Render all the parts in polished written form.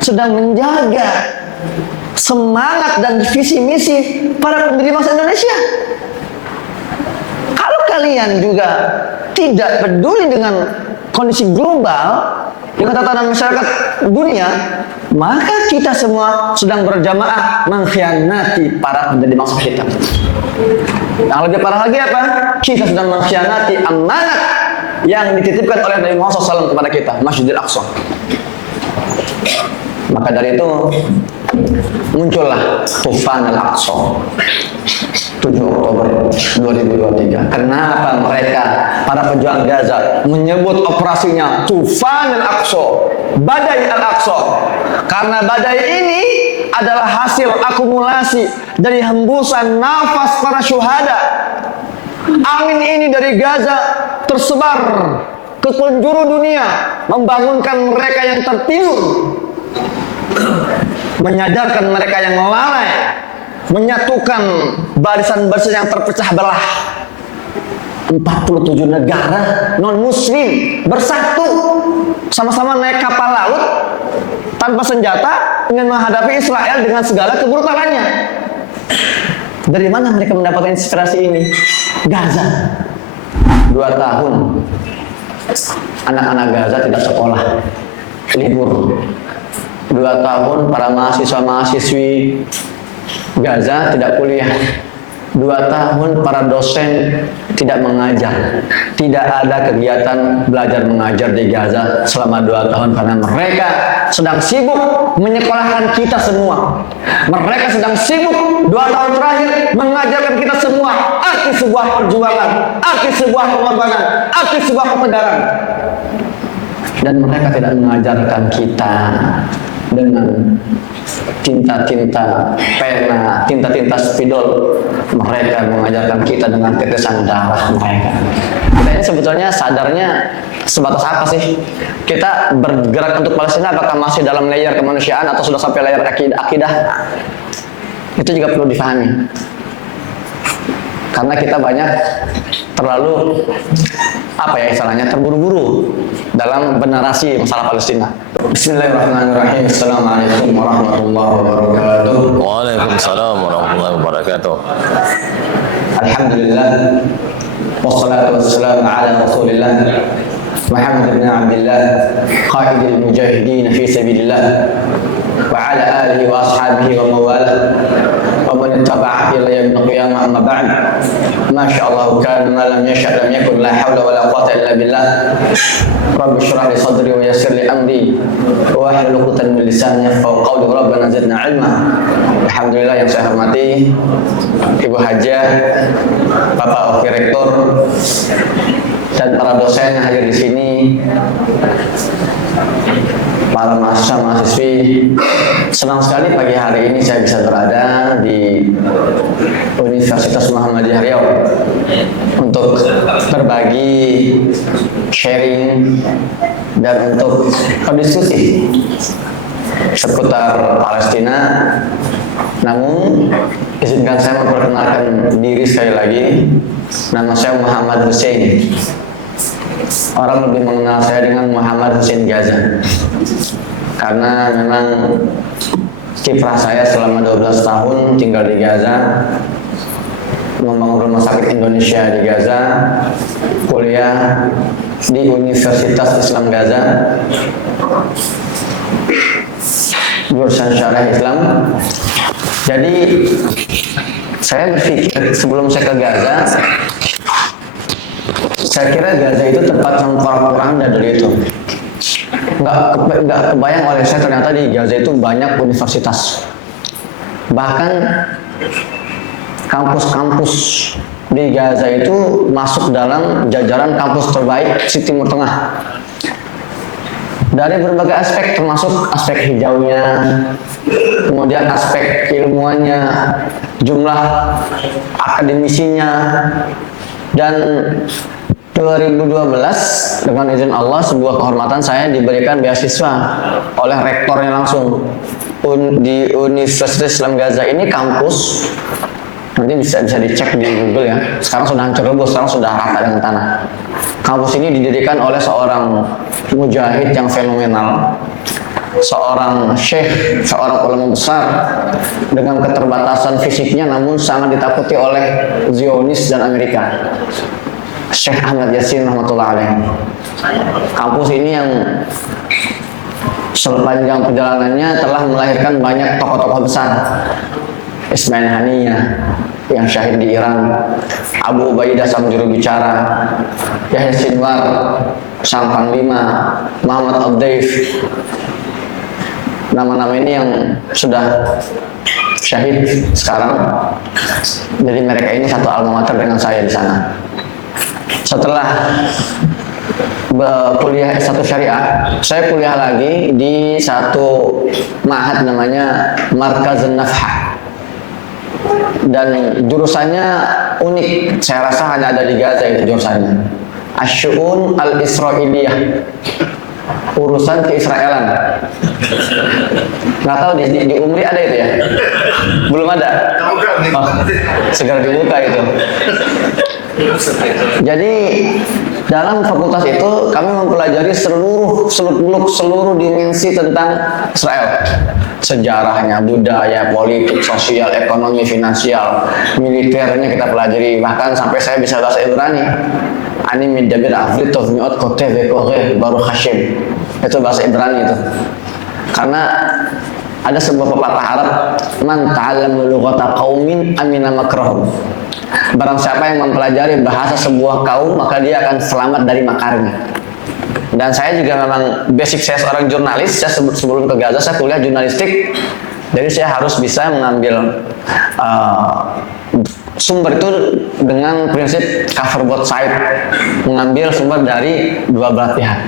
sedang menjaga semangat dan visi misi para pendiri bangsa Indonesia. Kalau kalian juga tidak peduli dengan kondisi global, dengan tatanan masyarakat dunia, maka kita semua sedang berjamaah mengkhianati para pendiri bangsa kita. Yang lebih parah lagi apa? Kita sedang mengkhianati amanat yang dititipkan oleh Nabi Muhammad SAW kepada kita, Masjidil Aqsa. Maka dari itu muncullah Tufan Al-Aqsa 7 Oktober 2023. Kenapa mereka, para pejuang Gaza, menyebut operasinya Tufan Al-Aqsa, Badai Al-Aqsa? Karena badai ini adalah hasil akumulasi dari hembusan nafas para syuhada. Angin ini dari Gaza tersebar ke penjuru dunia, membangunkan mereka yang tertidur, menyadarkan mereka yang lalai, menyatukan barisan-barisan yang terpecah belah. 47 negara non-muslim bersatu, sama-sama naik kapal laut tanpa senjata ingin menghadapi Israel dengan segala kebrutalannya. Dari mana mereka mendapatkan inspirasi ini? Gaza. 2 tahun anak-anak Gaza tidak sekolah, libur. 2 tahun para mahasiswa-mahasiswi Gaza tidak kuliah. 2 tahun para dosen tidak mengajar. Tidak ada kegiatan belajar mengajar di Gaza selama 2 tahun karena mereka sedang sibuk menyekolahkan kita semua. Mereka sedang sibuk 2 tahun terakhir mengajarkan kita semua arti sebuah perjuangan, arti sebuah pengorbanan, arti sebuah kebenaran. Dan mereka tidak mengajarkan kita dengan tinta-tinta pena, tinta-tinta spidol. Mereka mengajarkan kita dengan tetesan darah mereka. Kita ini sebetulnya sadarnya sebatas apa sih? Kita bergerak untuk Palestina apakah masih dalam layer kemanusiaan atau sudah sampai layer akidah? Itu juga perlu difahami. Karena kita banyak terlalu istilahnya terburu-buru dalam bernarasi masalah Palestina. Bismillahirrahmanirrahim. Assalamualaikum warahmatullahi wabarakatuh. Waalaikumsalam warahmatullahi wabarakatuh. Alhamdulillah. Wassalatu wassalamu ala Rasulillah Muhammad bin Abdullah, qaidil mujahidin fi sabilillah, wa ala alihi wa ashabihi wa mawalah, wa man ittaba'a ila yaumil qiyamah. Amma ba'd. Masya Allah, kana ma lam yasha' lam yakun, la hawla wa la quwwata illa billah. Rabbi shrah li sadri wa yassir li amri wa hlul 'uqdatam min lisani yafqahu qawli. Rabbana zidna 'ilma. Alhamdulillah yang saya hormati Ibu Hajah, Bapak Wakil Rektor, dan para dosen yang hadir di sini, para mahasiswa-mahasiswi. Senang sekali pagi hari ini saya bisa berada di Universitas Muhammadiyah Riau untuk berbagi, sharing, dan untuk berdiskusi seputar Palestina. Namun, izinkan saya memperkenalkan diri sekali lagi. Nama saya Muhammad Hussein. Orang lebih mengenal saya dengan Muhammad Hussein Gaza. Karena memang kiprah saya selama 12 tahun tinggal di Gaza, membangun rumah sakit Indonesia di Gaza, kuliah di Universitas Islam Gaza, jurusan Syariah Islam. Jadi saya berpikir sebelum saya ke Gaza, saya kira Gaza itu tempat Al-Quran dan dari itu nggak kebayang oleh saya ternyata di Gaza itu banyak universitas, bahkan kampus-kampus di Gaza itu masuk dalam jajaran kampus terbaik di Timur Tengah dari berbagai aspek, termasuk aspek hijaunya, kemudian aspek ilmuannya, jumlah akademisinya. Dan 2012 dengan izin Allah, sebuah kehormatan, saya diberikan beasiswa oleh rektornya langsung di Universitas Islam Gaza. Ini kampus, nanti bisa dicek di Google ya, sekarang sudah hancur lebur, sekarang sudah rata dengan tanah. Kampus ini didirikan oleh seorang mujahid yang fenomenal, seorang syekh, seorang ulama besar dengan keterbatasan fisiknya namun sangat ditakuti oleh Zionis dan Amerika. Syekh Ahmad Yasin rahmatullah alaih. Kampus ini yang sepanjang perjalanannya telah melahirkan banyak tokoh-tokoh besar. Ismail Haniyah yang syahid di Iran, Abu Ubaidah sang juru bicara, Yahya Sinwar sang panglima, Muhammad Abdaif. Nama-nama ini yang sudah syahid sekarang. Jadi mereka ini satu alma mater dengan saya di sana. Setelah kuliah S1 syariah, saya kuliah lagi di satu ma'had namanya Markaz Nafhah. Dan jurusannya unik, saya rasa hanya ada di Gaza itu jurusannya. Asy'un al-Israiliyah, urusan keisraelan. Nggak tahu di Umri ada itu ya? Belum ada? Oh, segera dibuka itu. Jadi dalam fakultas itu kami mempelajari seluruh dimensi tentang Israel. Sejarahnya, budaya, politik, sosial, ekonomi, finansial, militernya kita pelajari. Bahkan sampai saya bisa bahasa Ibrani. Ani min Dabir Afrit of Mi'ot Kote Vekohe Baru Hashim. Itu bahasa Ibrani itu. Karena ada sebuah pepatah Arab, man ta'allama lughata qaumin amina makrahum. Barang siapa yang mempelajari bahasa sebuah kaum, maka dia akan selamat dari makarnya. Dan saya juga memang basic saya seorang jurnalis. Saya sebelum ke Gaza saya kuliah jurnalistik. Jadi saya harus bisa mengambil sumber itu dengan prinsip cover both side, mengambil sumber dari dua belah pihak.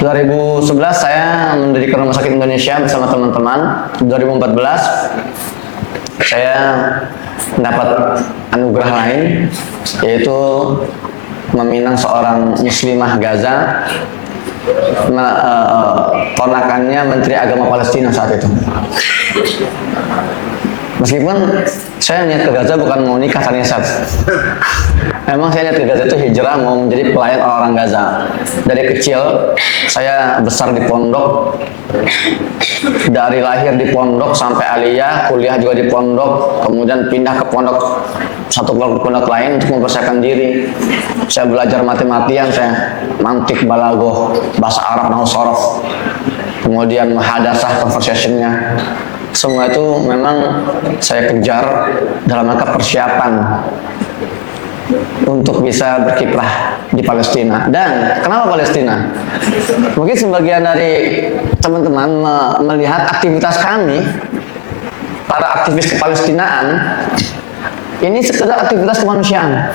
2011 saya mendirikan Rumah Sakit Indonesia bersama teman-teman. 2014 saya mendapat anugerah lain, yaitu meminang seorang muslimah Gaza, ponakannya Menteri Agama Palestina saat itu. Meskipun saya niat ke Gaza bukan mau nikah ternyata. Memang saya niat ke Gaza itu hijrah, mau menjadi pelayan orang-orang Gaza. Dari kecil saya besar di pondok. Dari lahir di pondok sampai aliyah, kuliah juga di pondok, kemudian pindah ke pondok satu pondok lain untuk mempersiapkan diri. Saya belajar mati-matian, saya mantik, balagoh, bahasa Arab, nahwu shorof, kemudian muhadasah, conversationnya. Semua itu memang saya kejar dalam rangka persiapan untuk bisa berkiprah di Palestina. Dan kenapa Palestina? Mungkin sebagian dari teman-teman melihat aktivitas kami, para aktivis Kepalestinaan, ini sekedar aktivitas kemanusiaan.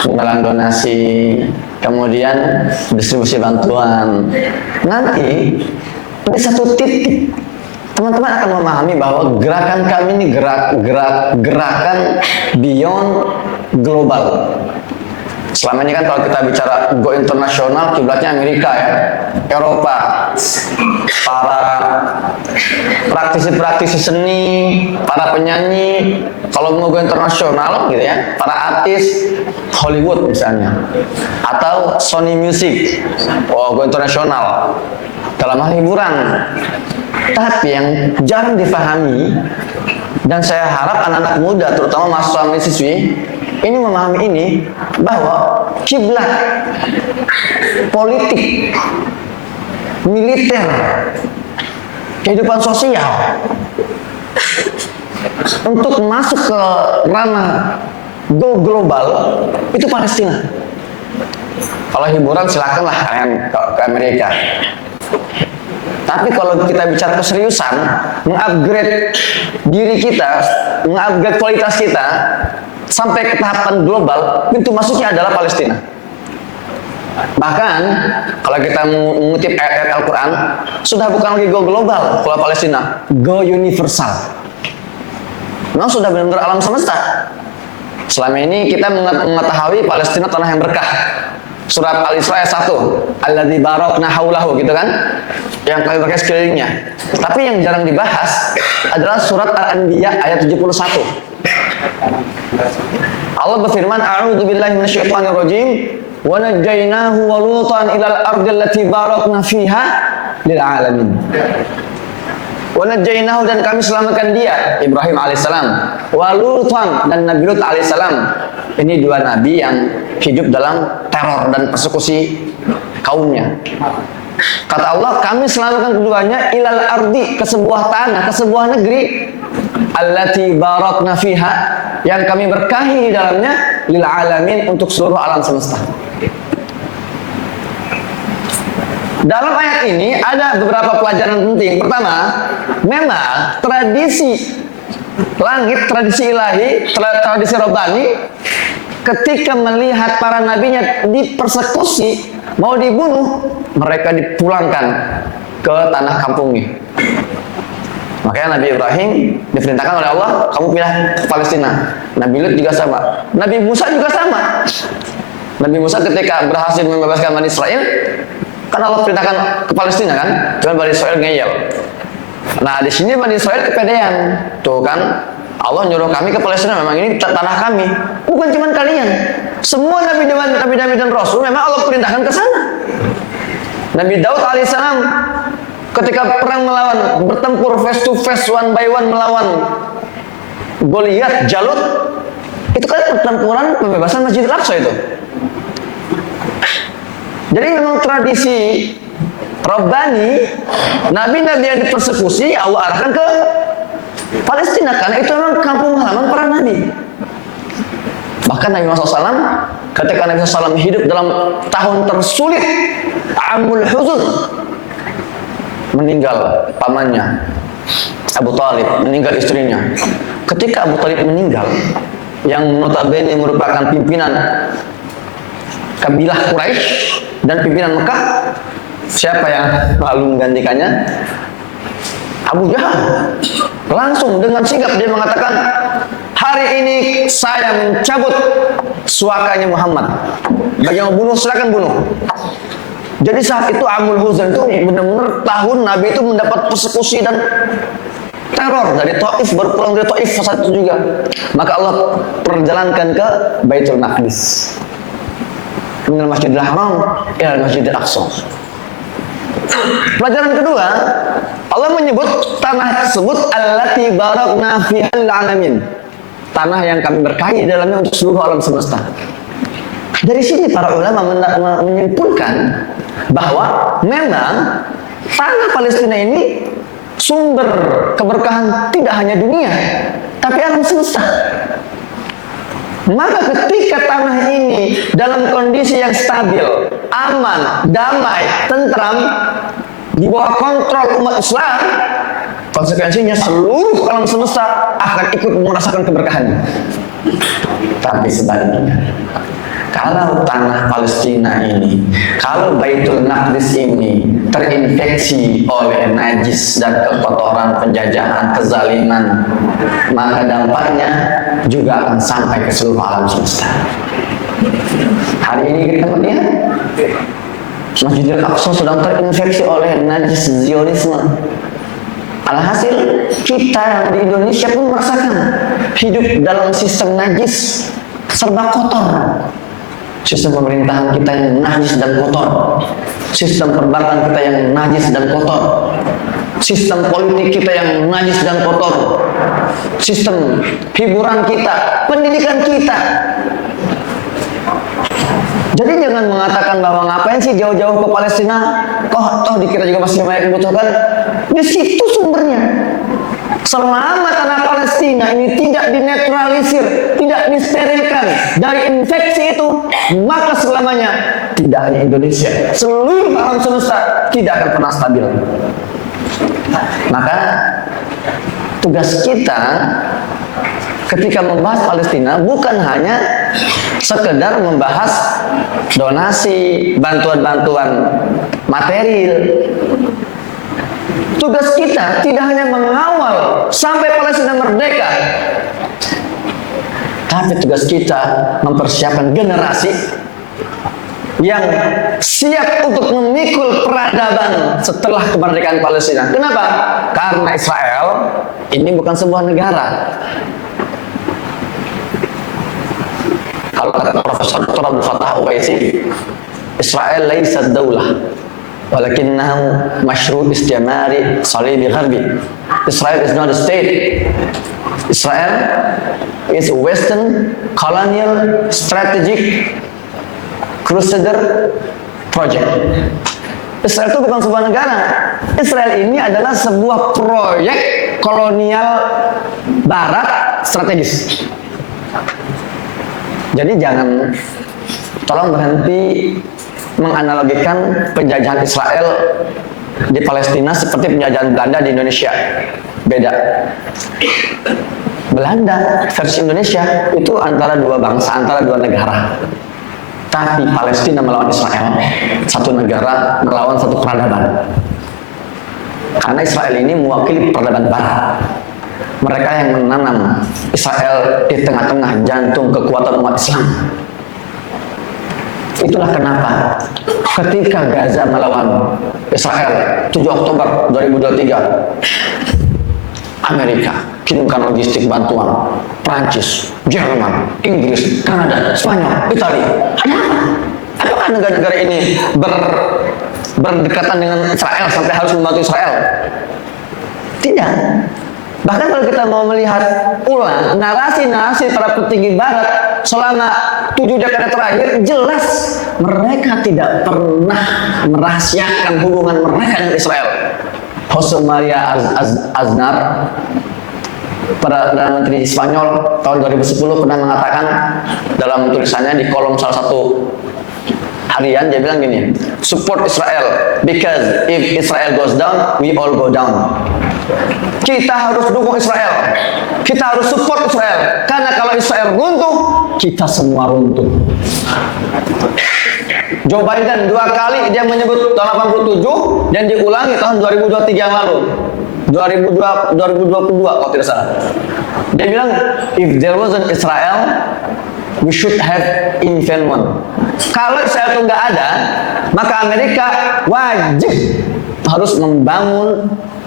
Penggalan donasi, kemudian distribusi bantuan. Nanti di satu titik teman-teman akan memahami bahwa gerakan kami ini gerakan beyond global. Selama ini kan kalau kita bicara go internasional, kiblatnya Amerika ya, Eropa, para praktisi seni, para penyanyi. Kalau mau go internasional gitu ya, para artis Hollywood misalnya, atau Sony Music, go internasional dalam hal hiburan. Tapi yang jarang difahami, dan saya harap anak-anak muda terutama mahasiswa-mahasiswi ini memahami ini, bahwa kiblat politik, militer, kehidupan sosial untuk masuk ke ranah go global itu Palestina. Kalau hiburan silakanlah kalian ke Amerika. Tapi kalau kita bicara keseriusan, mengupgrade diri kita, mengupgrade kualitas kita sampai ke tahapan global, pintu masuknya adalah Palestina. Bahkan kalau kita mengutip ayat-ayat Al-Quran, sudah bukan lagi go global kalau Palestina, go universal. Memang sudah benar-benar alam semesta. Selama ini kita mengetahui Palestina tanah yang berkah. Surat Al-Isra ayat 1, alladzi barakna haulahu, gitu kan, yang kami berkah sekelilingnya. Tapi yang jarang dibahas adalah surat Al-Anbiya ayat 71. Allah berfirman, a'udzu billahi minasyaitonir rajim, wa najjaynahu wa lutan ilal ardi allati barakna fiha lil alamin. Wa najjaynahu, dan kami selamatkan dia, Ibrahim alaihissalam, wa lutan, dan Nabi Lut alaihissalam. Ini dua nabi yang hidup dalam teror dan persekusi kaumnya. Kata Allah, kami selamatkan keduanya ilal ardi, ke sebuah tanah, ke sebuah negeri, allati barakna fiha, yang kami berkahi di dalamnya, lil alamin, untuk seluruh alam semesta. Dalam ayat ini ada beberapa pelajaran penting. Pertama, memang tradisi langit, tradisi ilahi, tradisi robbani, ketika melihat para nabinya dipersekusi, mau dibunuh, mereka dipulangkan ke tanah kampungnya. Makanya Nabi Ibrahim diperintahkan oleh Allah, kamu pindah ke Palestina. Nabi Lut juga sama. Nabi Musa juga sama. Nabi Musa ketika berhasil membebaskan Bani Israel, kan Allah perintahkan ke Palestina kan, cuma Bani Israel ngeyel. Nah di sini Bani Israel kepedean, tuh kan Allah nyuruh kami ke Palestina, memang ini tanah kami, bukan cuma kalian. Semua nabi dan rasul memang Allah perintahkan ke sana. Nabi Daud alaihissalam ketika perang melawan, bertempur face to face, one by one melawan Goliat, Jalut, itu kan pertempuran pembebasan Masjidil Aqsa itu. Jadi memang tradisi Rabbani, nabi-nabi yang dipersekusi Allah arahkan ke Palestina, karena itu memang kampung halaman para nabi. Bahkan Nabi Muhammad SAW, ketika Nabi SAW hidup dalam tahun tersulit, Amul Huzun, meninggal pamannya Abu Talib, meninggal istrinya. Ketika Abu Talib meninggal, yang notabene merupakan pimpinan kabilah Quraisy dan pimpinan Mekah, siapa yang lalu menggantikannya? Abu Jahal. Langsung dengan sigap dia mengatakan, hari ini saya mencabut suakanya Muhammad. Bagi yang bunuh silakan bunuh. Jadi saat itu Amul Huzan itu benar-benar tahun Nabi itu mendapat persekusi dan teror dari Taif, berpulang dari Taif saat itu juga. Maka Allah perjalankan ke Baitul Maqdis, minal Masjidil Haram ila Masjidil Aqsa. Pelajaran kedua, Allah menyebut tanah tersebut allati barakna fihal alamin, tanah yang kami berkahi dalamnya untuk seluruh alam semesta. Dari sini para ulama menyimpulkan bahwa memang tanah Palestina ini sumber keberkahan tidak hanya dunia, tapi alam semesta. Maka ketika tanah ini dalam kondisi yang stabil, aman, damai, tentram, di bawah kontrol umat Islam, konsekuensinya seluruh alam semesta akan ikut merasakan keberkahannya. Tapi sebaliknya, kalau tanah Palestina ini, kalau Baitul Maqdis ini terinfeksi oleh najis dan kekotoran, penjajahan, kezaliman, maka dampaknya juga akan sampai ke seluruh alam semesta. Hari ini kita melihat Masjidil Aqsa sedang terinfeksi oleh najis Zionisme. Alhasil kita yang di Indonesia pun merasakan hidup dalam sistem najis, serba kotor. Sistem pemerintahan kita yang najis dan kotor, sistem perbankan kita yang najis dan kotor, sistem politik kita yang najis dan kotor, sistem hiburan kita, pendidikan kita. Jadi jangan mengatakan bahwa ngapain sih jauh-jauh ke Palestina, toh di kita juga masih banyak membutuhkan. Di situ sumbernya. Selama tanah Palestina ini tidak dinetralisir, tidak disterilkan dari infeksi itu, maka selamanya tidak hanya Indonesia, seluruh alam semesta tidak akan pernah stabil. Maka tugas kita ketika membahas Palestina bukan hanya sekedar membahas donasi, bantuan-bantuan material. Tugas kita tidak hanya mengawal sampai Palestina merdeka, tapi tugas kita mempersiapkan generasi yang siap untuk memikul peradaban setelah kemerdekaan Palestina. Kenapa? Karena Israel ini bukan sebuah negara. Kalau kata Profesor Dr. Abdul Fattah Uwaisi, Israel laysat daulah, walakinnahu mashru' istimari salibi gharbi. Israel is not a state. Israel is a Western colonial strategic crusader project. Israel itu bukan sebuah negara. Israel ini adalah sebuah proyek kolonial barat strategis. Jadi jangan, tolong berhenti menganalogikan penjajahan Israel di Palestina seperti penjajahan Belanda di Indonesia. Beda. Belanda versi Indonesia itu antara dua bangsa, antara dua negara. Tapi Palestina melawan Israel, satu negara melawan satu peradaban. Karena Israel ini mewakili peradaban Barat. Mereka yang menanam Israel di tengah-tengah jantung kekuatan umat Islam. Itulah kenapa ketika Gaza melawan Israel 7 Oktober 2023, Amerika kirimkan logistik bantuan, Prancis, Jerman, Inggris, Kanada, Spanyol, Italia. Ada apa? Apakah negara-negara ini berdekatan dengan Israel sampai harus membantu Israel? Tidak. Bahkan kalau kita mau melihat ulang narasi-narasi para petinggi Barat selama 7 dekade terakhir, jelas mereka tidak pernah merahasiakan hubungan mereka dengan Israel. Jose Maria Aznar, Perdana Menteri Spanyol tahun 2010 pernah mengatakan dalam tulisannya di kolom salah satu harian, dia bilang gini, support Israel because if Israel goes down, we all go down. Kita harus dukung Israel, kita harus support Israel, karena kalau Israel runtuh, kita semua runtuh. Joe Biden 2 kali dia menyebut tahun 87 dan diulangi tahun 2023 yang lalu, 2022 kalau tidak salah. Dia bilang if there wasn't Israel, we should have investment. Kalau Israel itu nggak ada, maka Amerika wajib harus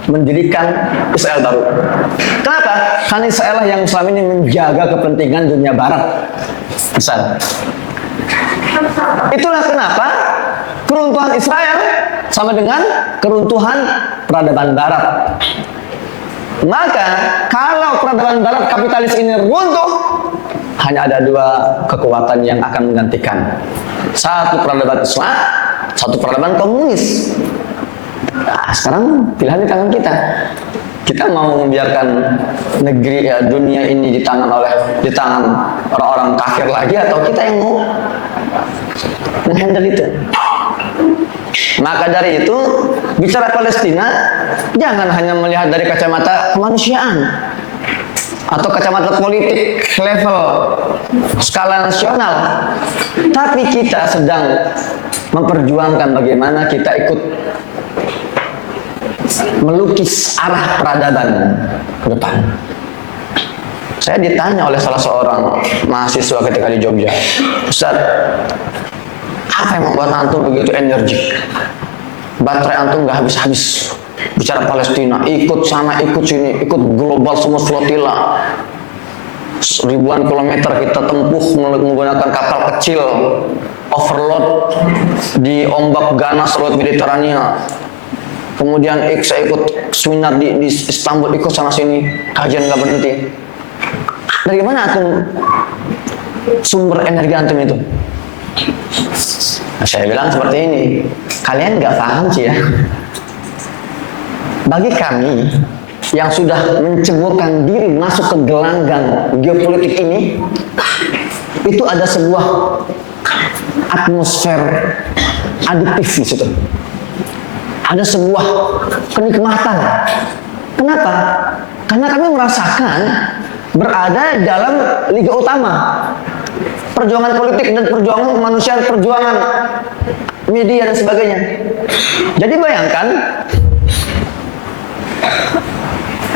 mendirikan Israel baru. Kenapa? Karena Israel yang selama ini menjaga kepentingan dunia Barat. Besar. Itulah kenapa keruntuhan Israel sama dengan keruntuhan peradaban Barat. Maka kalau peradaban Barat kapitalis ini runtuh, hanya ada 2 kekuatan yang akan menggantikan. Satu peradaban Islam, satu peradaban komunis. Nah, sekarang pilihan di tangan kita. Kita mau membiarkan negeri dunia ini di tangan orang-orang kafir lagi, atau kita yang mau menghandle itu. Maka dari itu, bicara Palestina jangan hanya melihat dari kacamata kemanusiaan atau kacamata politik level skala nasional, tapi kita sedang memperjuangkan bagaimana kita ikut melukis arah peradaban ke depan. Saya ditanya oleh salah seorang mahasiswa ketika di Jogja, Ustaz, apa yang membuat antum begitu energik? Baterai antum nggak habis-habis bicara Palestina, ikut sana, ikut sini, ikut global semua flotilla. Ribuan kilometer kita tempuh menggunakan kapal kecil, overload di ombak ganas Laut Mediterania. Kemudian saya ikut seminar di Istanbul, ikut sana sini, kajian nggak berhenti. Dari mana antum sumber energi antum itu? Nah, saya bilang seperti ini, kalian nggak paham sih ya. Bagi kami yang sudah menceburkan diri masuk ke gelanggang geopolitik ini, itu ada sebuah atmosfer adiktif di situ. Ada sebuah kenikmatan. Kenapa? Karena kami merasakan berada dalam liga utama. Perjuangan politik dan perjuangan kemanusiaan, perjuangan media dan sebagainya. Jadi bayangkan,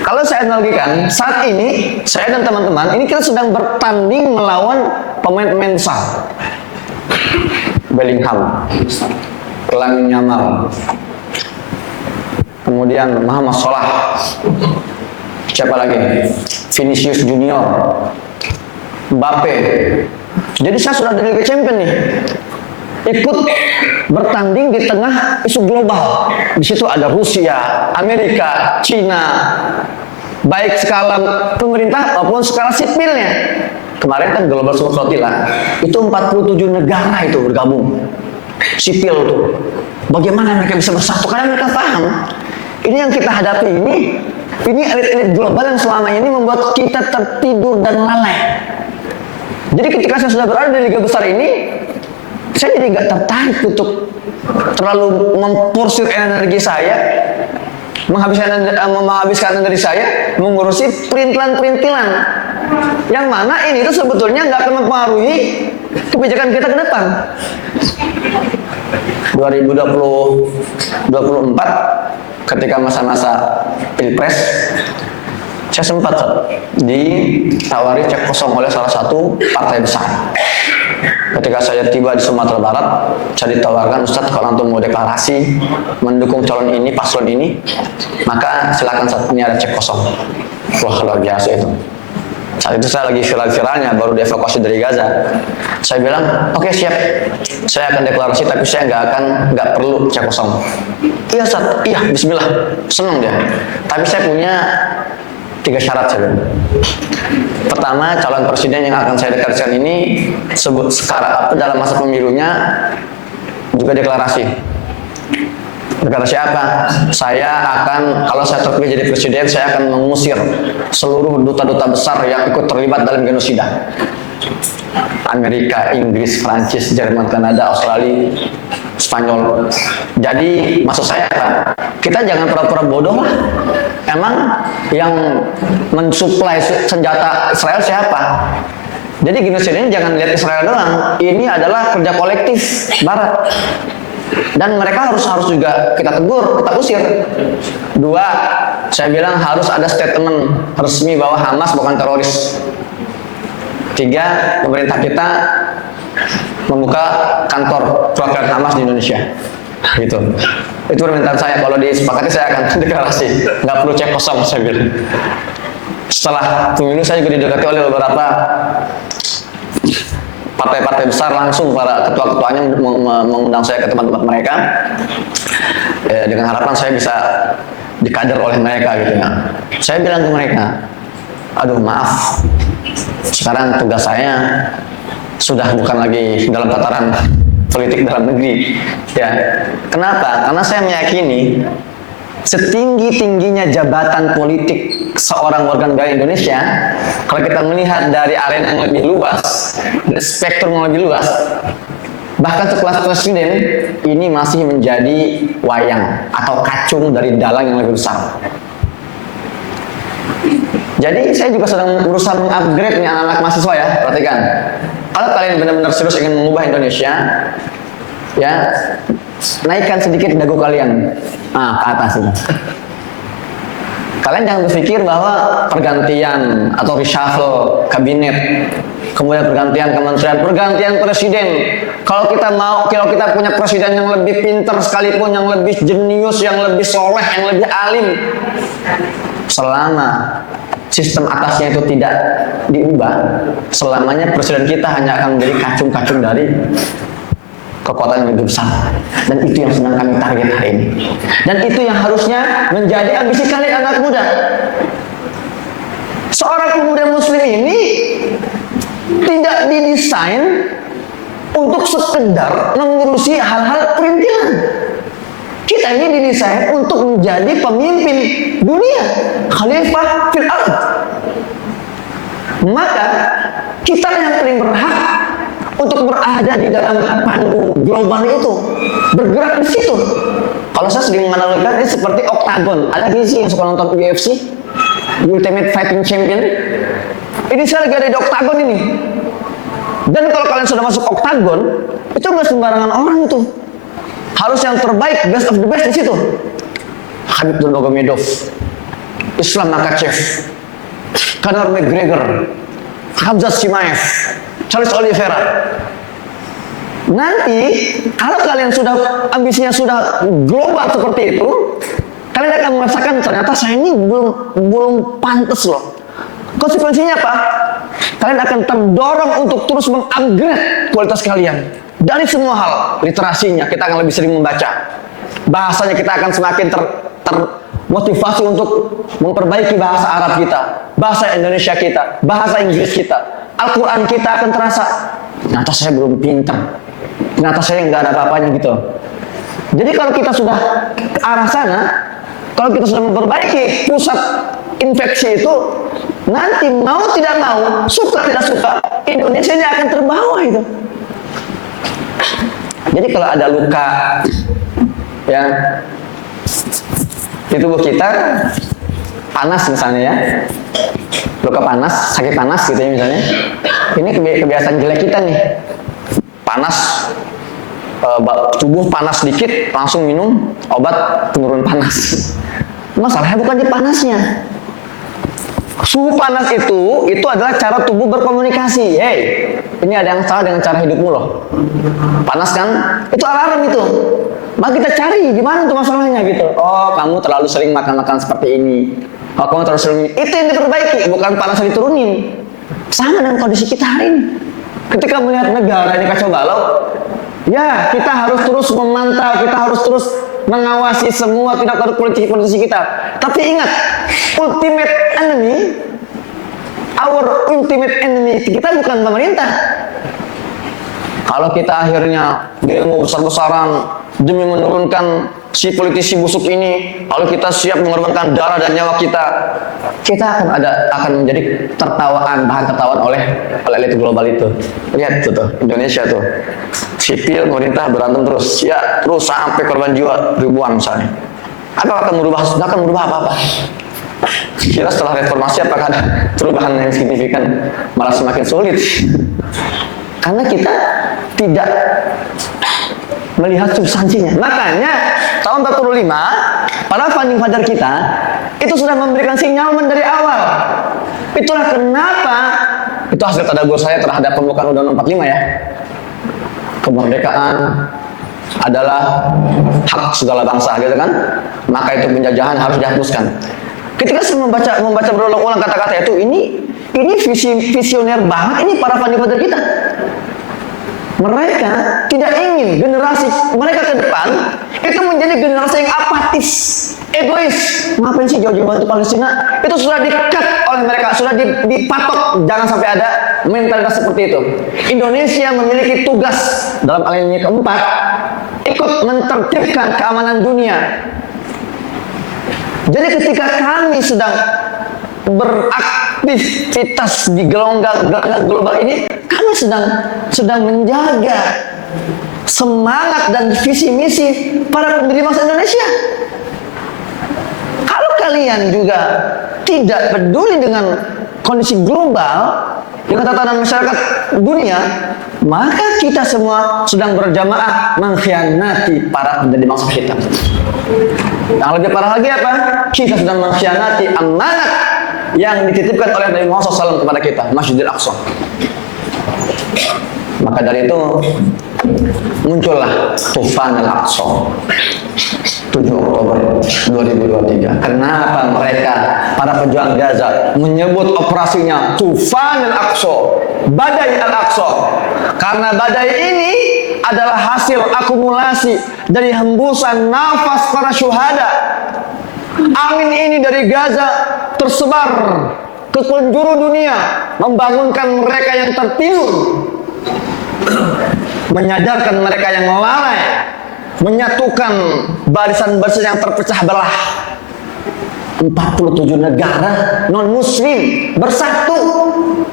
kalau saya analogikan, saat ini saya dan teman-teman ini kita sedang bertanding melawan pemain-pemain besar. Bellingham, Lamine Yamal, kemudian Muhammad Salah, siapa lagi? Vinicius Junior, Mbappe, Jadi saya sudah dari Liga Champion nih, ikut bertanding di tengah isu global. Di situ ada Rusia, Amerika, Cina, baik skala pemerintah maupun skala sipilnya. Kemarin kan Global Support Flotilla, itu 47 negara itu bergabung, sipil tuh. Bagaimana mereka bisa bersatu? Karena mereka paham, ini yang kita hadapi ini elit-elit global yang selama ini membuat kita tertidur dan lalai. Jadi ketika saya sudah berada di liga besar ini, saya jadi nggak tertarik untuk terlalu memporsir energi saya, menghabiskan energi saya mengurusi perintilan-perintilan yang mana ini itu sebetulnya nggak akan mempengaruhi kebijakan kita ke depan. 2024 ketika masa-masa pilpres, saya sempat ditawari cek kosong oleh salah satu partai besar. Ketika saya tiba di Sumatera Barat, saya ditawarkan, Ustadz kalau antum mau deklarasi mendukung calon ini, paslon ini, maka silakan saat ini ada cek kosong. Wah, luar biasa itu. Saat itu saya lagi viral-viralnya, baru dievakuasi dari Gaza. Saya bilang, oke, siap, saya akan deklarasi, tapi saya nggak perlu cek kosong. Iya Ustadz, iya, Bismillah, senang dia. Tapi saya punya 3 syarat saya bilang. Pertama, calon presiden yang akan saya deklarasikan ini sekarang dalam masa pemilunya juga deklarasi. Deklarasi apa? Saya akan, kalau saya terpilih jadi presiden, saya akan mengusir seluruh duta-duta besar yang ikut terlibat dalam genosida. Amerika, Inggris, Prancis, Jerman, Kanada, Australia, Spanyol. Jadi maksud saya apa? Kita jangan pura-pura bodoh lah. Emang yang mensuplai senjata Israel siapa? Jadi genosida ini jangan lihat Israel doang. Ini adalah kerja kolektif Barat. Dan mereka harus juga kita tegur, kita usir. 2, saya bilang harus ada statement resmi bahwa Hamas bukan teroris. 3, pemerintah kita membuka kantor perwakilan Hamas di Indonesia. Gitu. Itu permintaan saya. Kalau disepakati saya akan deklarasi. Nggak perlu cek kosong, saya bilang. Setelah pemilu saya juga didekati oleh beberapa partai-partai besar, langsung para ketua-ketuanya mengundang saya ke tempat-tempat mereka, dengan harapan saya bisa dikader oleh mereka gitu ya. Saya bilang ke mereka, aduh maaf, sekarang tugas saya sudah bukan lagi dalam tataran politik dalam negeri ya. Kenapa? Karena saya meyakini setinggi-tingginya jabatan politik seorang warga negara Indonesia, kalau kita melihat dari arena yang lebih luas, spektrum yang lebih luas, bahkan sekelas presiden, ini masih menjadi wayang atau kacung dari dalang yang lebih besar. Jadi saya juga sedang berusaha mengupgrade nih anak-anak mahasiswa ya, perhatikan. Kalau kalian benar-benar serius ingin mengubah Indonesia, ya naikkan sedikit dagu kalian, ke atas itu. Kalian jangan berpikir bahwa pergantian atau reshuffle kabinet, kemudian pergantian kementerian, pergantian presiden. Kalau kita punya presiden yang lebih pintar sekalipun, yang lebih jenius, yang lebih soleh, yang lebih alim, selama sistem atasnya itu tidak diubah, selamanya presiden kita hanya akan menjadi kacung-kacung dari kekuatan yang lebih besar. Dan itu yang sedang kami target hari ini. Dan itu yang harusnya menjadi ambisi kalian anak muda. Seorang pemuda muslim ini tidak didesain untuk sekedar mengurusi hal-hal perintilan. Kita ini didesain untuk menjadi pemimpin dunia, khalifah fil ard. Maka kita yang paling berhak untuk berada di dalam panggung global itu, bergerak di situ. Kalau saya sering menganalogikan ini seperti oktagon. Ada sih yang suka nonton UFC, Ultimate Fighting Champion. Ini saya lagi ada di oktagon ini. Dan kalau kalian sudah masuk oktagon, itu nggak sembarangan orang itu. Harus yang terbaik, best of the best di situ. Khabib Nurmagomedov, Islam Makhachev, Conor McGregor, Khamzat Chimaev, Charles Oliveira. Nanti kalau kalian sudah ambisinya sudah global seperti itu, kalian akan merasakan ternyata saya ini belum pantas loh Konsekuensinya apa? Kalian akan terdorong untuk terus mengupgrade kualitas kalian. Dari semua hal, literasinya kita akan lebih sering membaca. Bahasanya kita akan semakin termotivasi untuk memperbaiki bahasa Arab kita, bahasa Indonesia kita, bahasa Inggris kita. Al-Quran kita akan terasa, ternyata saya belum pintar, ternyata saya nggak ada apa-apanya gitu. Jadi kalau kita sudah ke arah sana, kalau kita sudah memperbaiki pusat infeksi itu, nanti mau tidak mau, suka tidak suka, Indonesia ini akan terbawa itu. Jadi kalau ada luka ya di tubuh kita, panas misalnya ya, luka panas, sakit panas gitu ya misalnya, ini kebiasaan jelek kita nih, panas, tubuh panas dikit langsung minum obat penurun panas. Masalahnya bukan di panasnya. Suhu panas itu adalah cara tubuh berkomunikasi. Hey, ini ada yang salah dengan cara hidupmu loh. Panas kan? Itu alarm itu. Maka kita cari gimana tuh masalahnya gitu. Oh, kamu terlalu sering makan seperti ini. Oh, kamu terlalu sering ini. Itu yang diperbaiki, bukan panas yang diturunin. Sama dengan kondisi kita hari ini. Ketika melihat negara ini kacau balau, ya kita harus terus memantau, kita harus terus mengawasi semua tindak tanduk politisi kita. Tapi ingat, ultimate enemy, our ultimate enemy kita bukan pemerintah. Kalau kita akhirnya demo besar-besaran demi menurunkan si politisi busuk ini, lalu kita siap mengorbankan darah dan nyawa kita akan menjadi tertawaan, bahan tertawaan oleh elit global itu. Lihat tuh Indonesia tuh, sipil pemerintah berantem terus, ya terus sampai korban jiwa ribuan misalnya. Apa akan merubah? Tidak akan merubah apa-apa. Kira setelah reformasi apakah ada perubahan yang signifikan? Malah semakin sulit. Karena kita tidak melihat substansinya. Makanya tahun 45 para founding father kita itu sudah memberikan sinyal dari awal. Itulah kenapa itu hasil tadabbur saya terhadap pembukaan Undang-Undang 45 ya. Kemerdekaan adalah hak segala bangsa gitu kan. Maka itu penjajahan harus dihapuskan. Ketika saya membaca berulang-ulang kata-kata itu, ini visioner banget ini para founding father kita. Mereka tidak ingin generasi mereka ke depan itu menjadi generasi yang apatis, egois. Ngapain sih jauh-jauh bantu Palestina? Itu sudah di-cut oleh mereka, sudah dipatok. Jangan sampai ada mentalitas seperti itu. Indonesia memiliki tugas dalam alinea keempat, ikut menertibkan keamanan dunia. Jadi ketika kami sedang beraktivitas di gelanggang global ini, kami sedang menjaga semangat dan visi misi para pendiri bangsa Indonesia. Kalau kalian juga tidak peduli dengan kondisi global, dengan tatanan masyarakat dunia, maka kita semua sedang berjamaah mengkhianati para pendiri bangsa kita. Yang lebih parah lagi apa? Kita sedang mengkhianati amanat yang dititipkan oleh Nabi Muhammad SAW kepada kita, Masjidil Aqsa. Maka dari itu muncullah Tufan Al-Aqsa 7 Oktober 2023. Kenapa mereka, para pejuang Gaza, menyebut operasinya Tufan Al-Aqsa, Badai Al-Aqsa? Karena badai ini adalah hasil akumulasi dari hembusan nafas para syuhada. Angin ini dari Gaza tersebar ke penjuru dunia, membangunkan mereka yang tertidur, menyadarkan mereka yang lalai, menyatukan barisan-barisan yang terpecah belah. 47 negara non-muslim bersatu,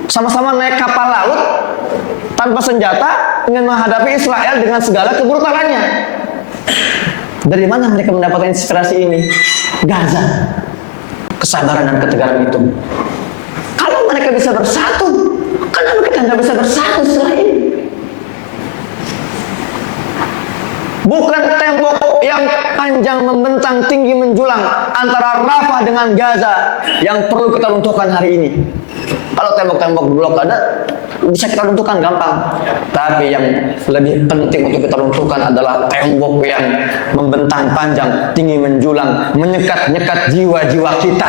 sama-sama naik kapal laut tanpa senjata ingin menghadapi Israel dengan segala kebrutalannya. Dari mana mereka mendapatkan inspirasi ini? Gaza. Kesabaran dan ketegaran itu. Kalau mereka bisa bersatu, kenapa kita nggak bisa bersatu setelah ini? Bukan tembok yang panjang membentang tinggi menjulang antara Rafah dengan Gaza yang perlu kita runtuhkan hari ini. Kalau tembok-tembok blok ada, bisa kita runtuhkan gampang. Tapi yang lebih penting untuk kita runtuhkan adalah tembok yang membentang panjang, tinggi menjulang, menyekat-nyekat jiwa-jiwa kita,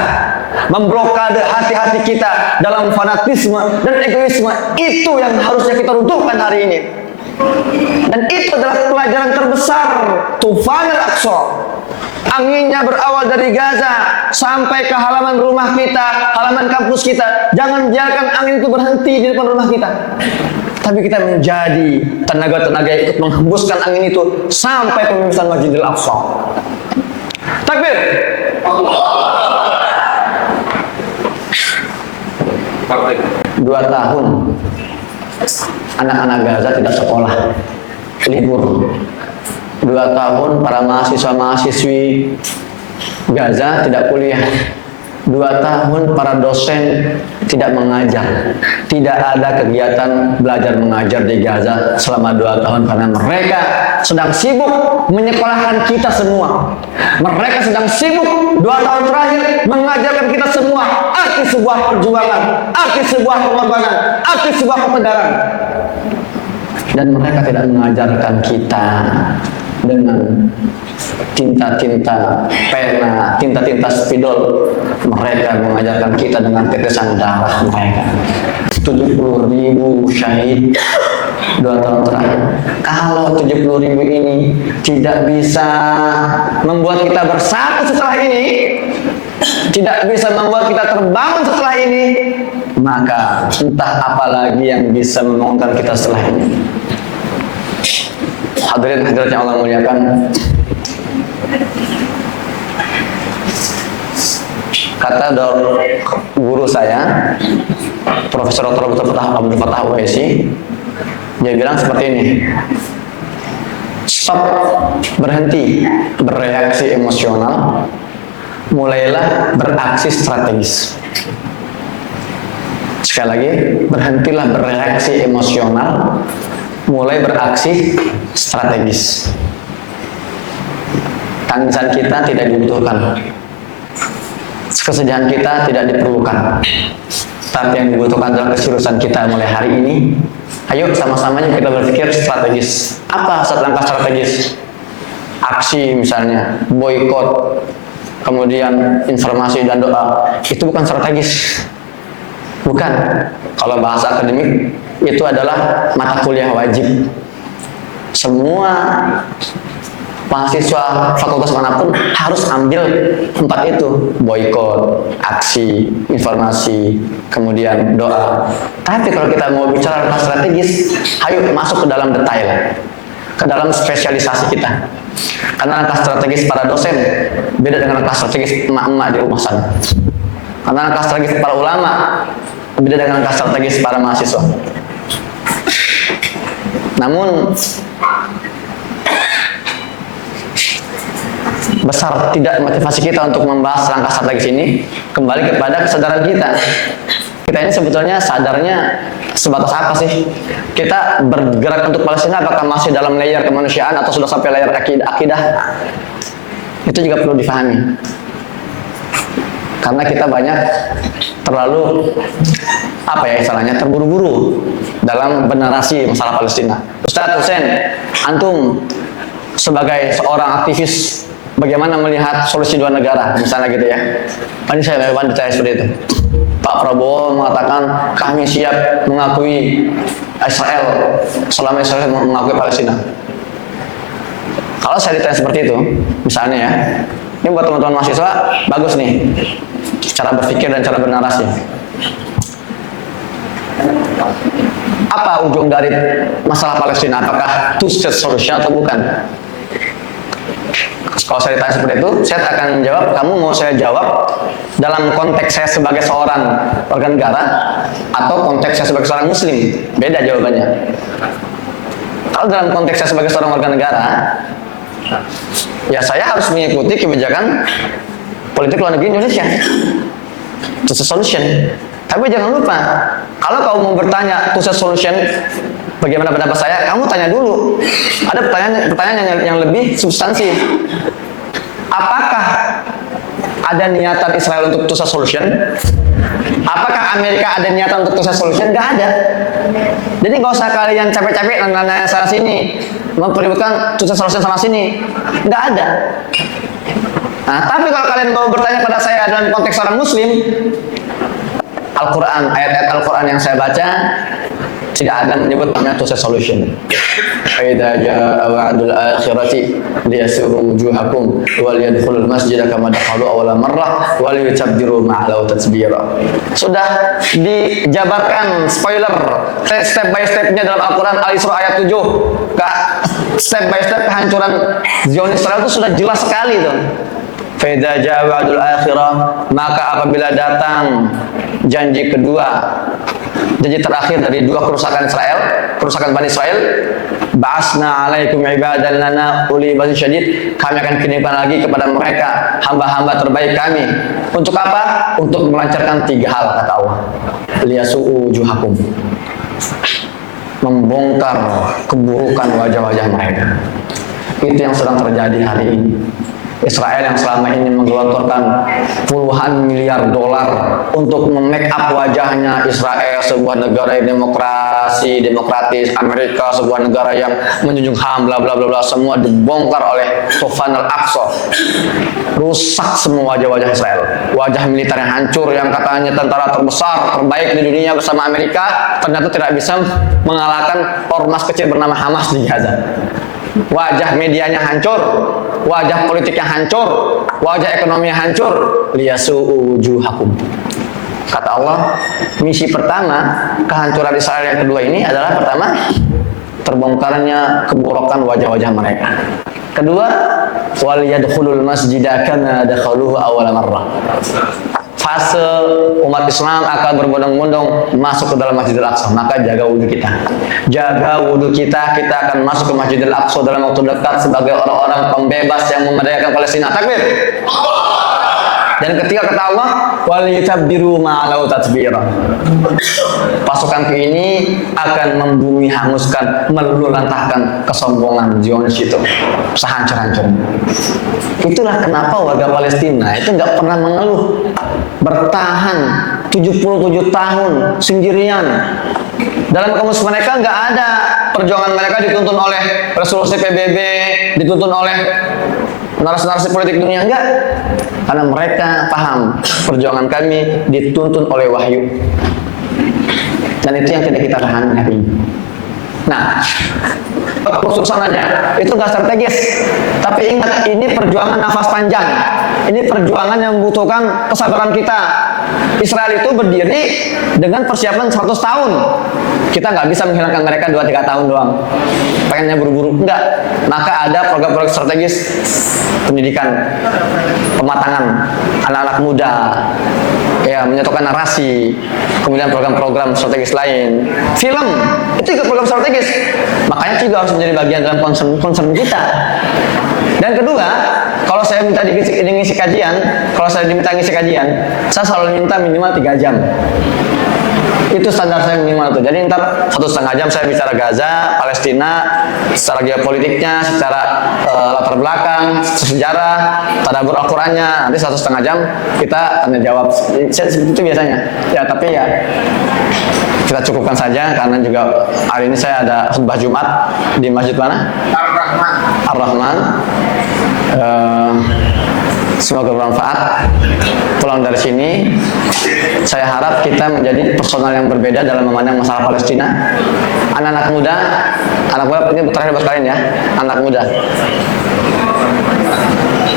memblokade hati-hati kita dalam fanatisme dan egoisme. Itu yang harusnya kita runtuhkan hari ini. Dan itu adalah pelajaran terbesar Tufan Al-Aqsa. Anginnya berawal dari Gaza sampai ke halaman rumah kita, halaman kampus kita. Jangan biarkan angin itu berhenti di depan rumah kita, tapi kita menjadi tenaga-tenaga yang ikut menghembuskan angin itu sampai pemimpinan Masjidil Aqsa. Takbir. 2 tahun anak-anak Gaza tidak sekolah, libur. 2 tahun para mahasiswa-mahasiswi Gaza tidak kuliah. 2 tahun para dosen tidak mengajar. Tidak ada kegiatan belajar mengajar di Gaza selama 2 tahun karena mereka sedang sibuk menyekolahkan kita semua. Mereka sedang sibuk 2 tahun terakhir mengajarkan kita semua arti sebuah perjuangan, arti sebuah pengorbanan, arti sebuah ketegaran. Dan mereka tidak mengajarkan kita dengan tinta-tinta pena, tinta-tinta spidol. Mereka mengajarkan kita dengan tetesan darah mereka. 70.000 syahid 2 tahun terakhir. Kalau 70.000 ini tidak bisa membuat kita bersatu setelah ini, tidak bisa membuat kita terbangun setelah ini, maka entah apa lagi yang bisa membangunkan kita setelah ini. Hadirin hadirat yang Allah muliakan, kata guru saya, Profesor Dr. Abdul Fattah Uwaisi, dia bilang seperti ini: stop, berhenti bereaksi emosional, mulailah beraksi strategis. Sekali lagi, berhentilah bereaksi emosional, mulai beraksi strategis. Tangisan kita tidak dibutuhkan, kesedihan kita tidak diperlukan, tapi yang dibutuhkan adalah keseriusan kita mulai hari ini. Ayo sama-sama kita berpikir strategis. Apa langkah strategis? Aksi misalnya, boykot, kemudian informasi dan doa. Itu bukan strategis. Bukan. Kalau bahasa akademik, itu adalah mata kuliah wajib. Semua mahasiswa fakultas manapun harus ambil 4 itu: boykot, aksi, informasi, kemudian doa. Tapi kalau kita mau bicara tentang strategis, ayo masuk ke dalam detail, ke dalam spesialisasi kita. Karena langkah strategis para dosen beda dengan langkah strategis emak-emak di rumah sana. Karena langkah strategis para ulama beda dengan langkah strategis para mahasiswa. Namun besar tidak motivasi kita untuk membahas langkah strategis ini, kembali kepada kesadaran kita. Kita ini sebetulnya sadarnya sebatas apa sih? Kita bergerak untuk Palestina apakah masih dalam layer kemanusiaan atau sudah sampai layer akidah? Itu juga perlu difahami. Karena kita banyak terlalu terburu-buru dalam bernarasi masalah Palestina. Ustadz Hussein, antum sebagai seorang aktivis, bagaimana melihat solusi 2 negara, misalnya gitu ya? Tadi saya lewat ditanya seperti itu. Pak Prabowo mengatakan kami siap mengakui Israel selama Israel mengakui Palestina. Kalau saya ditanya seperti itu, misalnya ya, ini buat teman-teman mahasiswa bagus nih cara berpikir dan cara bernarasi. Apa ujung dari masalah Palestina? Apakah two-state solution atau bukan? Kalau saya ditanya seperti itu, saya akan menjawab, kamu mau saya jawab dalam konteks saya sebagai seorang warga negara atau konteks saya sebagai seorang muslim? Beda jawabannya. Kalau dalam konteks saya sebagai seorang warga negara, ya saya harus mengikuti kebijakan politik luar negeri Indonesia. Two-state solution. Tapi jangan lupa, kalau kamu mau bertanya two-state solution, bagaimana pendapat saya? Kamu tanya dulu. Ada pertanyaan yang lebih substansi. Apakah ada niatan Israel untuk two-state solution? Apakah Amerika ada niatan untuk two-state solution? Nggak ada. Jadi nggak usah kalian capek-capek nanya sana sini, mempeributkan two-state solution sana sini. Nggak ada. Nah, tapi kalau kalian mau bertanya pada saya dalam konteks orang Muslim, Al-Quran, ayat-ayat Al-Quran yang saya baca tidak ada menyebut namanya two-state solution. Idza jaa wa'dul akhirati liyasuru wujuhakum wal yadkhulul masjida kama dakhalu awwala marrah wal yutabbiru ma'alau tatbira. Sudah dijabarkan spoiler step by stepnya dalam Al-Quran Al-Isra ayat 7. Step by step kehancuran Zionis Israel itu sudah jelas sekali tuh. Fa'idza jaa wa'dul akhirah, maka apabila datang janji kedua, janji terakhir dari dua kerusakan Israel, kerusakan Bani Israel, ba'asna 'alaikum ibadan lana uli ba'sin syadid, kami akan kirimkan lagi kepada mereka hamba-hamba terbaik kami. Untuk apa? Untuk melancarkan 3 hal kata Allah. Liyasu'u wujuhakum, membongkar keburukan wajah-wajah mereka. Itu yang sedang terjadi hari ini. Israel yang selama ini menggelontorkan puluhan miliar dolar untuk make up wajahnya Israel, sebuah negara yang demokratis, Amerika sebuah negara yang menjunjung HAM, bla bla bla bla, semua dibongkar oleh Tufan Al-Aqsa. Rusak semua wajah-wajah Israel. Wajah militer yang hancur, yang katanya tentara terbesar, terbaik di dunia bersama Amerika, ternyata tidak bisa mengalahkan ormas kecil bernama Hamas di Gaza. Wajah medianya hancur, wajah politiknya hancur, wajah ekonominya hancur. Liyasu'u wujuhakum. Kata Allah, misi pertama kehancuran Israel yang kedua ini adalah pertama, terbongkarnya keburukan wajah-wajah mereka. Kedua, wal yadkhulul masjida kama dakhaluhu awwal marrah. Fase umat Islam akan berbondong-bondong masuk ke dalam Masjidil Aqsa, maka jaga wudhu kita. Jaga wudhu kita, kita akan masuk ke Masjidil Aqsa dalam waktu dekat sebagai orang-orang pembebas yang memerdayakan Palestina. Takbir. Dan ketiga kata Allah, wal yutabbiru ma'alau tatbira. Pasukan ini akan membumi hanguskan, meluluh lantahkan kesombongan Zionis itu sehancur-hancurnya. Itulah kenapa warga Palestina itu nggak pernah mengeluh, bertahan 77 tahun sendirian. Dalam kamus mereka nggak ada perjuangan mereka dituntun oleh resolusi PBB, dituntun oleh narasi-narasi politik dunia, enggak. Karena mereka paham perjuangan kami dituntun oleh wahyu. Dan itu yang tidak kita tahan hari ini. Nah, keputusannya itu nggak strategis. Tapi ingat, ini perjuangan nafas panjang. Ini perjuangan yang membutuhkan kesabaran kita. Israel itu berdiri dengan persiapan 100 tahun. Kita nggak bisa menghilangkan mereka 2-3 tahun doang. Pengennya buru-buru, enggak. Maka ada program-program strategis pendidikan, pematangan anak-anak muda, ya, menyatukan narasi, kemudian program-program strategis lain, film itu juga program strategis. Makanya juga harus menjadi bagian dalam concern kita. Dan kedua, kalau saya minta ngisi kajian, saya selalu minta minimal 3 jam. Itu standar saya minimal tuh. Jadi ntar 1,5 jam saya bicara Gaza, Palestina, secara geopolitiknya, secara latar belakang, sejarah, tadabbur Al-Qurannya. Nanti 1,5 jam kita tanya jawab. Itu biasanya. Ya, tapi ya kita cukupkan saja karena juga hari ini saya ada khutbah Jumat di masjid mana? Ar-Rahman. Semoga bermanfaat. Pulang dari sini, saya harap kita menjadi personal yang berbeda dalam memandang masalah Palestina. Anak-anak muda ini terakhir buat kalian ya, anak muda.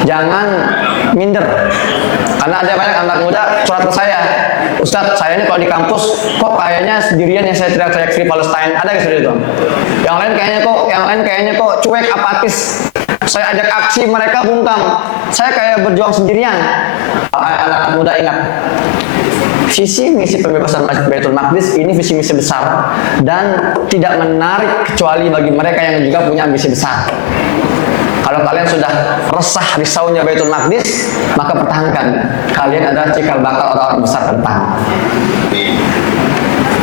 Jangan minder. Karena ada banyak anak muda curhat ke saya, Ustadz, saya ini kalau di kampus kok kayaknya sendirian yang saya teriak-teriak Free Palestine. Ada nggak seperti itu? Yang lain kayaknya kok cuek, apatis. Saya ajak aksi, mereka bungkam. Saya kayak berjuang sendirian. Anak-anak muda ingat, visi misi pembebasan Baitul Maqdis ini visi misi besar dan tidak menarik kecuali bagi mereka yang juga punya ambisi besar. Kalau kalian sudah resah risaunya Baitul Maqdis, maka pertahankan. Kalian adalah cikal bakal orang-orang besar ke depan.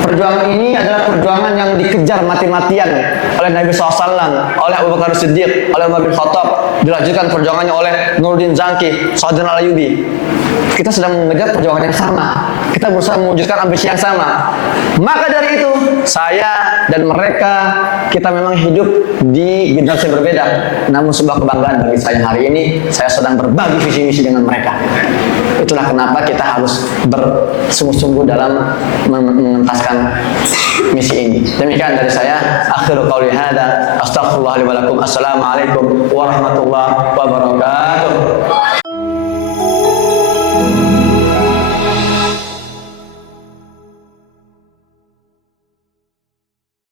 perjuangan ini adalah perjuangan yang dikejar mati-matian oleh Nabi SAW, oleh Abu Bakar Siddiq, oleh Umar bin Khattab, dilanjutkan perjuangannya oleh Nuruddin Zanki, Saladin Al-Ayyubi. Kita sedang mengejar perjuangan yang sama. Kita berusaha mewujudkan ambisi yang sama. Maka dari itu, saya dan mereka, kita memang hidup di generasi berbeda. Namun sebuah kebanggaan bagi saya hari ini, saya sedang berbagi visi misi dengan mereka. Itulah kenapa kita harus bersungguh-sungguh dalam mengentaskan misi ini. Demikian dari saya. Akhirul qauli hadza, astaghfirullah li wa lakum. Assalamualaikum warahmatullahi wabarakatuh.